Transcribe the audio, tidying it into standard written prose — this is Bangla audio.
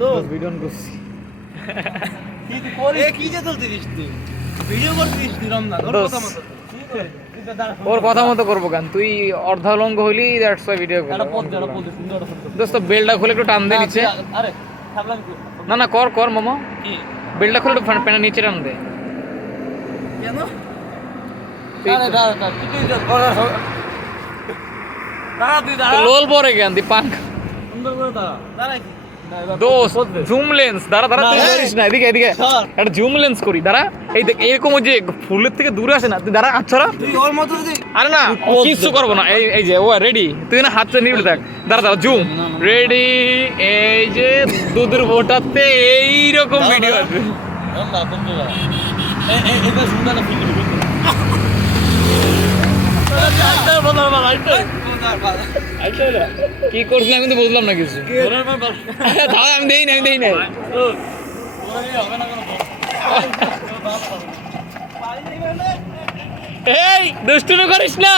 তো ভিডিও অন করছি। কি তুই করিস কি যে চলতিস তুই ভিডিও করতিস তুই রমজান ওর কথা মতো কি করে ওর কথা মতো করবো কেন, তুই অর্ধালঙ্গ হইলি, দ্যাটস ওয়াই ভিডিও একটা পথ দে সুন্দর একটা পথ দোস্ত বেলটা খুলে একটু টান দে নিচে। আরে থামলাম কি না না কর কর মামা, কি বেলটা খুলে একটু প্যান্টের নিচে টান দে। কেন আরে দাঁড়া তুই কি দাঁড়া তুই দাঁড়া লোল পরে কেন দি পাঙ্ক সুন্দর করে দাঁড়া দাঁড়া কি দোস্ত জুম লেন্স, দাঁড়া দাঁড়া তুই না, করিস না, এদিকে এদিকে ধর। একটা জুম লেন্স করি, দাঁড়া। এই দেখ এরকম ওই যে ফুলের থেকে দূরে আসে না, তুই দাঁড়া হাত ছড়া। তুই ওর মতো যদি আরে না কিচ্ছু করবো না, এই এই যে ও রেডি, তুই না হাতটা নিবি থাক, দাঁড়া দাঁড়া জুম রেডি। এই যে দুধের বোটাতে এইরকম ভিডিও আছে। না বন্ধু এটা সুন্দর না ফিল্ম কি করছিলাম আমি তো বুঝলাম না কিছু। দাঁড়া আমি দেই না, আমি দেই না। এই দুষ্টুমি করিস না।